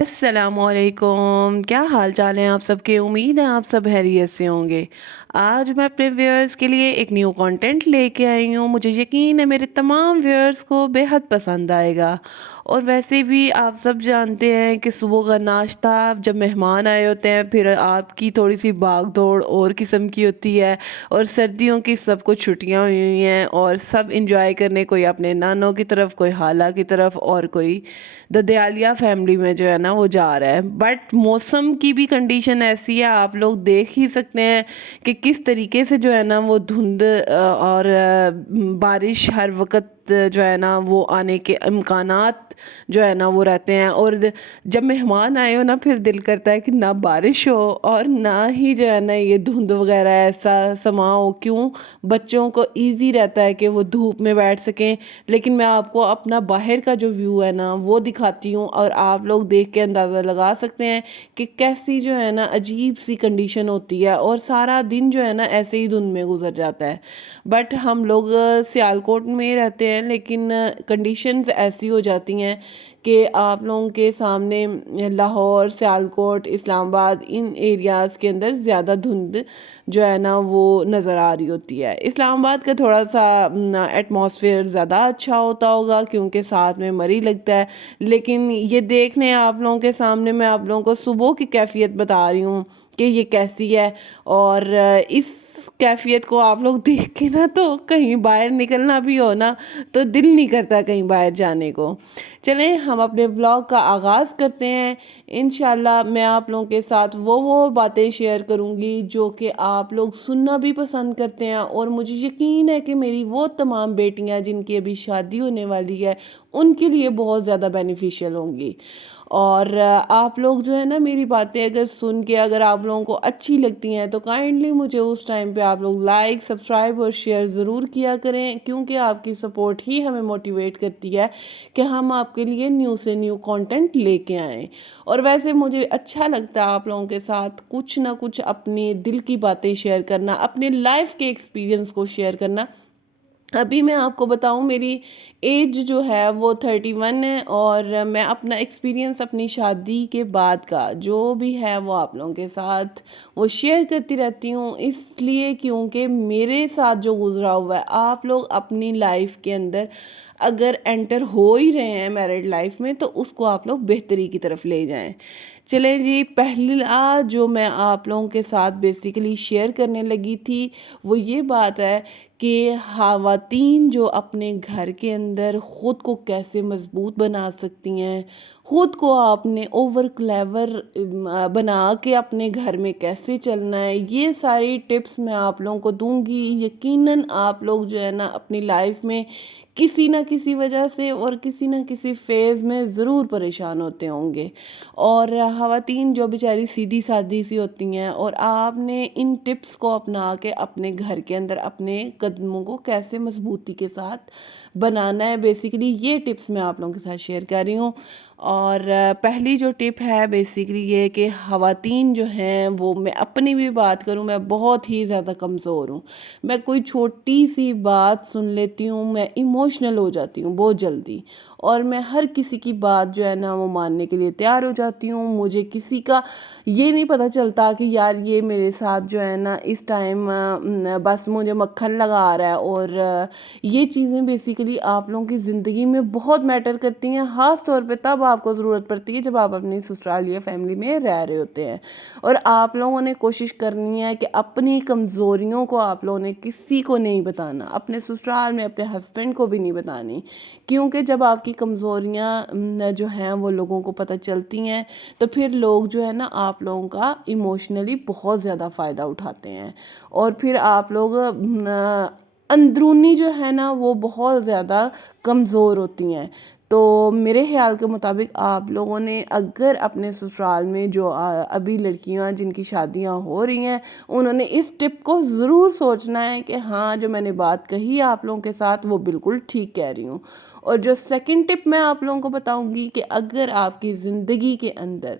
السلام علیکم، کیا حال چال ہیں آپ سب کے؟ امید ہے آپ سب خیریت سے ہوں گے۔ آج میں اپنے ویورز کے لیے ایک نیو کنٹینٹ لے کے آئی ہوں۔ مجھے یقین ہے میرے تمام ویورز کو بے حد پسند آئے گا۔ اور ویسے بھی آپ سب جانتے ہیں کہ صبح کا ناشتہ جب مہمان آئے ہوتے ہیں پھر آپ کی تھوڑی سی بھاگ دوڑ اور قسم کی ہوتی ہے، اور سردیوں کی سب کو چھٹیاں ہوئی ہیں اور سب انجوائے کرنے، کوئی اپنے نانوں کی طرف، کوئی خالہ کی طرف، اور کوئی ددیالیا فیملی میں جو ہے نا وہ جا رہا ہے۔ بٹ موسم کی بھی کنڈیشن ایسی ہے، آپ لوگ دیکھ ہی سکتے ہیں کہ کس طریقے سے جو ہے نا وہ دھند اور بارش ہر وقت جو ہے نا وہ آنے کے امکانات جو ہے نا وہ رہتے ہیں۔ اور جب مہمان آئے ہو نا پھر دل کرتا ہے کہ نہ بارش ہو اور نہ ہی جو ہے نا یہ دھند وغیرہ ایسا سما ہو، کیوں بچوں کو ایزی رہتا ہے کہ وہ دھوپ میں بیٹھ سکیں۔ لیکن میں آپ کو اپنا باہر کا جو ویو ہے نا وہ دکھاتی ہوں، اور آپ لوگ دیکھ کے اندازہ لگا سکتے ہیں کہ کیسی جو ہے نا عجیب سی کنڈیشن ہوتی ہے، اور سارا دن جو ہے نا ایسے ہی دھند میں گزر جاتا ہے۔ بٹ ہم لوگ سیالکوٹ میں رہتے ہیں، لیکن کنڈیشنز ایسی ہو جاتی ہیں کہ آپ لوگوں کے سامنے لاہور، سیالکوٹ، اسلام آباد، ان ایریاز کے اندر زیادہ دھند جو ہے نا وہ نظر آ رہی ہوتی ہے۔ اسلام آباد کا تھوڑا سا ایٹماسفیئر زیادہ اچھا ہوتا ہوگا کیونکہ ساتھ میں مری لگتا ہے، لیکن یہ دیکھنے آپ لوگوں کے سامنے میں آپ لوگوں کو صبح کی کیفیت بتا رہی ہوں کہ یہ کیسی ہے۔ اور اس کیفیت کو آپ لوگ دیکھ کے نا تو کہیں باہر نکلنا بھی ہو نا تو دل نہیں کرتا کہیں باہر جانے کو۔ چلیں ہم اپنے ولاگ کا آغاز کرتے ہیں۔ انشاءاللہ میں آپ لوگوں کے ساتھ وہ باتیں شیئر کروں گی جو کہ آپ لوگ سننا بھی پسند کرتے ہیں، اور مجھے یقین ہے کہ میری وہ تمام بیٹیاں جن کی ابھی شادی ہونے والی ہے ان کے لیے بہت زیادہ بینیفیشیل ہوں گی۔ اور آپ لوگ جو ہے نا میری باتیں اگر سن کے اگر آپ لوگوں کو اچھی لگتی ہیں تو کائنڈلی مجھے اس ٹائم پہ آپ لوگ لائک، سبسکرائب اور شیئر ضرور کیا کریں، کیونکہ آپ کی سپورٹ ہی ہمیں موٹیویٹ کرتی ہے کہ ہم آپ کے لیے نیو سے نیو کنٹینٹ لے کے آئیں۔ اور ویسے مجھے اچھا لگتا ہے آپ لوگوں کے ساتھ کچھ نہ کچھ اپنے دل کی باتیں شیئر کرنا، اپنے لائف کے ایکسپیرینس کو شیئر کرنا۔ ابھی میں آپ کو بتاؤں میری ایج جو ہے وہ 31 ہے، اور میں اپنا ایکسپیرینس اپنی شادی کے بعد کا جو بھی ہے وہ آپ لوگوں کے ساتھ وہ شیئر کرتی رہتی ہوں، اس لیے کیونکہ میرے ساتھ جو گزرا ہوا ہے آپ لوگ اپنی لائف کے اندر اگر انٹر ہو ہی رہے ہیں میرڈ لائف میں تو اس کو آپ لوگ بہتری کی طرف لے جائیں۔ چلیں جی، پہلا جو میں آپ لوگوں کے ساتھ بیسیکلی شیئر کرنے لگی تھی وہ یہ بات ہے کہ خواتین جو اپنے گھر کے اندر خود کو کیسے مضبوط بنا سکتی ہیں، خود کو آپ نے اوور کلیور بنا کے اپنے گھر میں کیسے چلنا ہے، یہ ساری ٹپس میں آپ لوگوں کو دوں گی۔ یقیناً آپ لوگ جو ہے نا اپنی لائف میں کسی نہ کسی وجہ سے اور کسی نہ کسی فیز میں ضرور پریشان ہوتے ہوں گے، اور خواتین جو بیچاری سیدھی سادھی سی ہوتی ہیں، اور آپ نے ان ٹپس کو اپنا کے اپنے گھر کے اندر اپنے قدموں کو کیسے مضبوطی کے ساتھ بنانا ہے، بیسیکلی یہ ٹپس میں آپ لوگوں کے ساتھ شیئر کر رہی ہوں۔ اور پہلی جو ٹپ ہے بیسیکلی یہ کہ خواتین جو ہیں وہ، میں اپنی بھی بات کروں، میں بہت ہی زیادہ کمزور ہوں۔ میں کوئی چھوٹی سی بات سن لیتی ہوں میں ایموشنل ہو جاتی ہوں بہت جلدی، اور میں ہر کسی کی بات جو ہے نا وہ ماننے کے لیے تیار ہو جاتی ہوں۔ مجھے کسی کا یہ نہیں پتہ چلتا کہ یار یہ میرے ساتھ جو ہے نا اس ٹائم بس مجھے مکھن لگا رہا ہے، اور یہ چیزیں بیسیکلی آپ لوگوں کی زندگی میں بہت میٹر کرتی ہیں، خاص طور پہ تب آپ کو ضرورت پڑتی ہے جب آپ اپنی سسرالیہ فیملی میں رہ رہے ہوتے ہیں۔ اور آپ لوگوں نے کوشش کرنی ہے کہ اپنی کمزوریوں کو آپ لوگوں نے کسی کو نہیں بتانا، اپنے سسرال میں اپنے ہسبینڈ کو بھی نہیں بتانی، کیونکہ جب آپ کی کمزوریاں جو ہیں وہ لوگوں کو پتہ چلتی ہیں تو پھر لوگ جو ہے نا آپ لوگوں کا ایموشنلی بہت زیادہ فائدہ اٹھاتے ہیں، اور پھر آپ لوگ اندرونی جو ہے نا وہ بہت زیادہ کمزور ہوتی ہیں۔ تو میرے خیال کے مطابق آپ لوگوں نے اگر اپنے سسرال میں جو ابھی لڑکیاں جن کی شادیاں ہو رہی ہیں انہوں نے اس ٹپ کو ضرور سوچنا ہے کہ ہاں جو میں نے بات کہی آپ لوگوں کے ساتھ وہ بالکل ٹھیک کہہ رہی ہوں۔ اور جو سیکنڈ ٹپ میں آپ لوگوں کو بتاؤں گی کہ اگر آپ کی زندگی کے اندر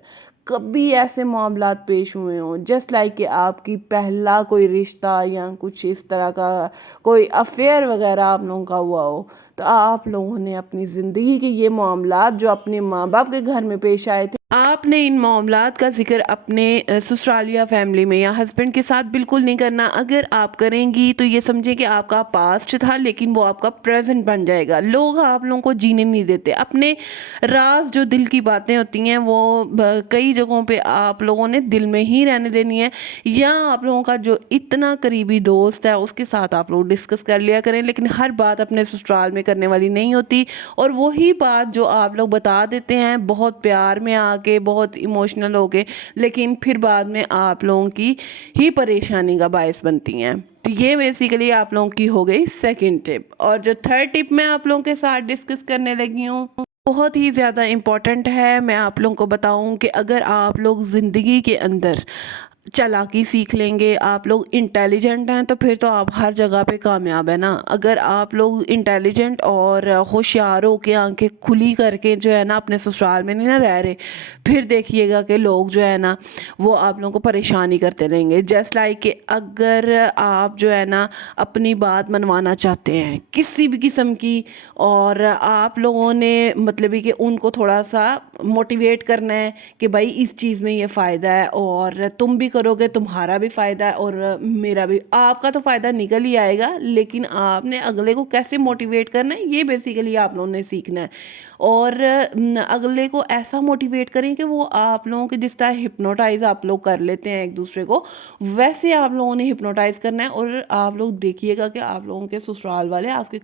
کبھی ایسے معاملات پیش ہوئے ہوں جسٹ لائک کہ آپ کی پہلا کوئی رشتہ یا کچھ اس طرح کا کوئی افیئر وغیرہ آپ لوگوں کا ہوا ہو، تو آپ لوگوں نے اپنی زندگی کے یہ معاملات جو اپنے ماں باپ کے گھر میں پیش آئے تھے आपने इन मामलात का ज़िक्र अपने ससुराल या फैमिली में या हस्बैंड के साथ बिल्कुल नहीं करना। अगर आप करेंगी तो ये समझें कि आपका पास्ट था लेकिन वो आपका प्रेजेंट बन जाएगा। लोग आप लोगों को जीने नहीं देते। अपने राज जो दिल की बातें होती हैं वो कई जगहों पे आप लोगों ने दिल में ही रहने देनी है, या आप लोगों का जो इतना करीबी दोस्त है उसके साथ आप लोग डिस्कस कर लिया करें, लेकिन हर बात अपने ससुराल में करने वाली नहीं होती। और वही बात जो आप लोग बता देते हैं बहुत प्यार में आके, बहुत इमोशनल होके, लेकिन फिर बाद में आप लोगों की ही परेशानी का बायस बनती हैं। तो ये बेसिकली आप लोगों की हो गई सेकंड टिप। और जो थर्ड टिप मैं आप लोगों के साथ डिस्कस करने लगी हूँ बहुत ही ज़्यादा इम्पॉर्टेंट है। मैं आप लोगों को बताऊं कि अगर आप लोग ज़िंदगी के अंदर चालाकी सीख लेंगे, आप लोग इंटेलिजेंट हैं, तो फिर तो आप हर जगह पे कामयाब है ना। अगर आप लोग इंटेलिजेंट और होशियार हो के आंखें खुली करके जो है ना अपने ससुराल में नहीं ना रह रहे, फिर देखिएगा कि लोग जो है ना वो आप लोगों को परेशानी करते रहेंगे। जस्ट लाइक कि अगर आप जो है ना अपनी बात मनवाना चाहते हैं किसी भी किस्म की, और आप लोगों ने मतलब कि उनको थोड़ा सा मोटिवेट करना है कि भाई इस चीज़ में ये फ़ायदा है और तुम भी करोगे तुम्हारा भी फ़ायदा है और मेरा भी, आपका तो फ़ायदा निकल ही आएगा, लेकिन आपने अगले को कैसे मोटिवेट करना है ये बेसिकली आप लोगों ने सीखना है। और अगले को ऐसा मोटिवेट करें कि वो आप लोगों के जिस तरह हिप्नोटाइज आप लोग कर लेते हैं एक दूसरे को, वैसे आप लोगों ने हिप्नोटाइज करना है। और आप लोग देखिएगा कि आप लोगों के ससुराल वाले आपके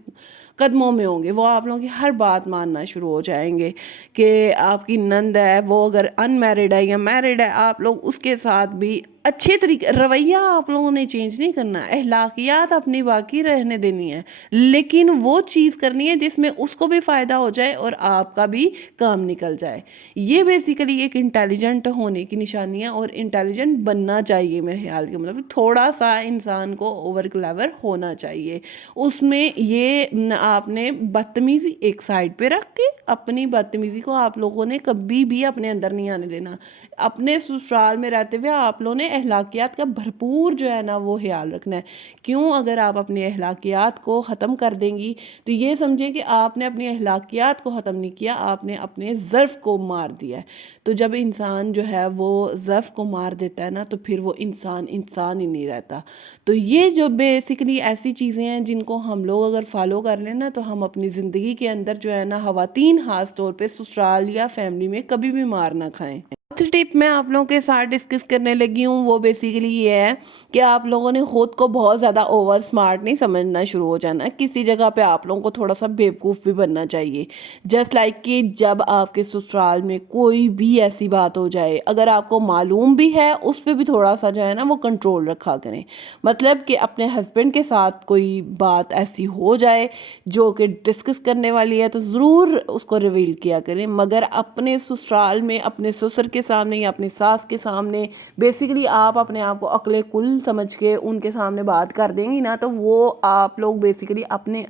कदमों में होंगे, वो आप लोगों की हर बात मानना शुरू हो जाएंगे। कि आपकी नंद है वो अगर अनमैरिड है या मैरिड है, आप लोग उसके साथ भी अच्छे तरीके, रवैया आप लोगों ने चेंज नहीं करना, अखलाकियात अपनी बाकी रहने देनी है, लेकिन वो चीज़ करनी है जिसमें उसको भी फ़ायदा हो जाए और आपका भी काम निकल जाए। ये बेसिकली एक इंटेलिजेंट होने की निशानी है, और इंटेलिजेंट बनना चाहिए मेरे ख्याल के मतलब थोड़ा सा इंसान को ओवर क्लेवर होना चाहिए। उसमें ये आपने बदतमीज़ी एक साइड पे रख के, अपनी बदतमीज़ी को आप लोगों ने कभी भी अपने अंदर नहीं आने देना। अपने ससुराल में रहते हुए आप लोगों ने अखलाकियात का भरपूर जो है ना वो ख्याल रखना है। क्यों? अगर आप अपनी अखलाकियात को ख़त्म कर देंगी तो ये समझें कि आपने अपनी अखलाकियात को ख़त्म नहीं किया, आपने अपने ज़र्फ़ को मार दिया है। तो जब इंसान जो है वो ज़र्फ़ को मार देता है ना, तो फिर वो इंसान इंसान ही नहीं रहता। तो ये जो बेसिकली ऐसी चीज़ें हैं जिनको हम लोग अगर फॉलो कर लें ना, तो हम अपनी ज़िंदगी के अंदर जो है ना ख़वातीन ख़ास तौर पे ससुराल या फैमिली में कभी भी मार ना खाएं। चौथी टिप मैं आप लोगों के साथ डिस्कस करने लगी हूँ वो बेसिकली ये है कि आप लोगों ने खुद को बहुत ज़्यादा ओवर स्मार्ट नहीं समझना शुरू हो जाना। किसी जगह पे आप लोगों को थोड़ा सा बेवकूफ़ भी बनना चाहिए। जस्ट लाइक कि जब आपके ससुराल में कोई भी ऐसी बात हो जाए, अगर आपको मालूम भी है, उस पर भी थोड़ा सा जो है ना वो कंट्रोल रखा करें। मतलब कि अपने हस्बैंड के साथ कोई बात ऐसी हो जाए जो कि डिस्कस करने वाली है तो ज़रूर उसको रिवील किया करें, मगर अपने ससुराल में अपने ससुर के सामने या अपनी सास के सामने बेसिकली आप अपने आप को अक्ले कुल समझ के उनके सामने बात कर देंगी ना, तो वो आप लोग बेसिकली अपने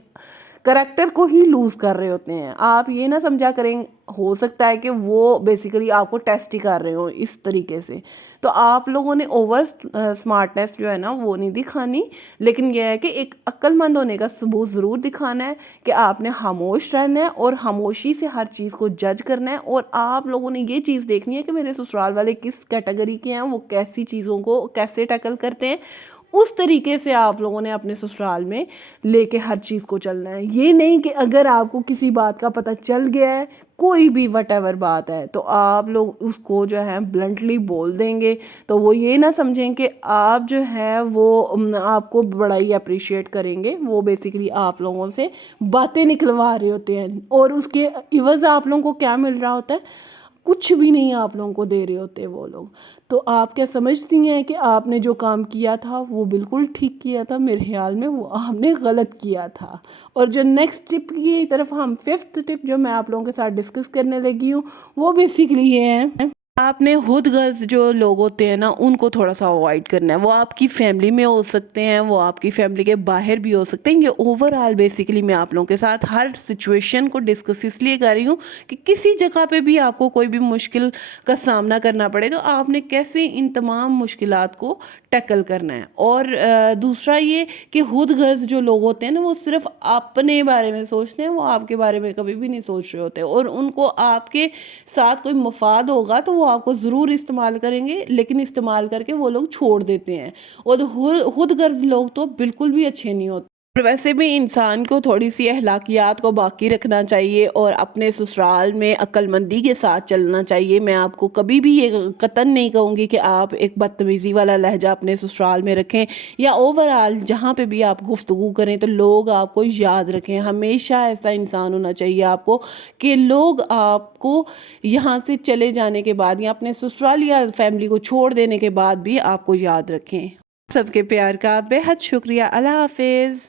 करेक्टर को ही लूज़ कर रहे होते हैं। आप ये ना समझा करें, हो सकता है कि वो बेसिकली आपको टेस्ट ही कर रहे हो इस तरीके से। तो आप लोगों ने ओवर स्मार्टनेस जो है ना वो नहीं दिखानी, लेकिन यह है कि एक अक्लमंद होने का सबूत ज़रूर दिखाना है कि आपने खामोश रहना है और खामोशी से हर चीज़ को जज करना है। और आप लोगों ने ये चीज़ देखनी है कि मेरे ससुराल वाले किस कैटेगरी के हैं, वो कैसी चीज़ों को कैसे टैकल करते हैं, उस तरीके से आप लोगों ने अपने ससुराल में लेके हर चीज़ को चलना है। ये नहीं कि अगर आपको किसी बात का पता चल गया है, कोई भी वटेवर बात है, तो आप लोग उसको जो है ब्लंटली बोल देंगे, तो वो ये ना समझें कि आप जो है वो आपको बड़ा ही अप्रिशिएट करेंगे। वो बेसिकली आप लोगों से बातें निकलवा रहे होते हैं और उसके इवज़ आप लोगों को क्या मिल रहा होता है? कुछ भी नहीं आप लोगों को दे रहे होते वो लोग। तो आप क्या समझती हैं कि आपने जो काम किया था वो बिल्कुल ठीक किया था? मेरे ख्याल में वो आपने गलत किया था। और जो नेक्स्ट टिप की तरफ हम फिफ्थ टिप जो मैं आप लोगों के साथ डिस्कस करने लगी हूँ वो बेसिकली ये है, आपने खुद गर्ज जो लोग होते हैं ना उनको थोड़ा सा अवॉइड करना है। वो आपकी फैमिली में हो सकते हैं, वो आपकी फैमिली के बाहर भी हो सकते हैं। ये ओवरऑल बेसिकली मैं आप लोगों के साथ हर सिचुएशन को डिस्कस इसलिए कर रही हूँ कि किसी जगह पे भी आपको कोई भी मुश्किल का सामना करना पड़े तो आपने कैसे इन तमाम मुश्किलात को टैकल करना है। और दूसरा ये कि खुद गर्ज जो लोग होते हैं ना वो सिर्फ अपने बारे में सोचते हैं, वो आपके बारे में कभी भी नहीं सोच रहे होते, और उनको आपके साथ कोई मफाद होगा तो वो आपको ज़रूर इस्तेमाल करेंगे, लेकिन इस्तेमाल करके वो लोग छोड़ देते हैं। और खुद गर्ज लोग तो बिल्कुल भी अच्छे नहीं होते। और वैसे भी इंसान को थोड़ी सी अखलाकियात को बाकी रखना चाहिए और अपने ससुराल में अक्लमंदी के साथ चलना चाहिए। मैं आपको कभी भी ये कतन नहीं कहूँगी कि आप एक बदतमीज़ी वाला लहजा अपने ससुराल में रखें, या ओवरऑल जहाँ पे भी आप गुफ्तगू करें तो लोग आपको याद रखें। हमेशा ऐसा इंसान होना चाहिए आपको कि लोग आपको यहाँ से चले जाने के बाद या अपने ससुराल या फैमिली को छोड़ देने के बाद भी आपको याद रखें। सबके प्यार का बेहद शुक्रिया। अल्लाह हाफिज़।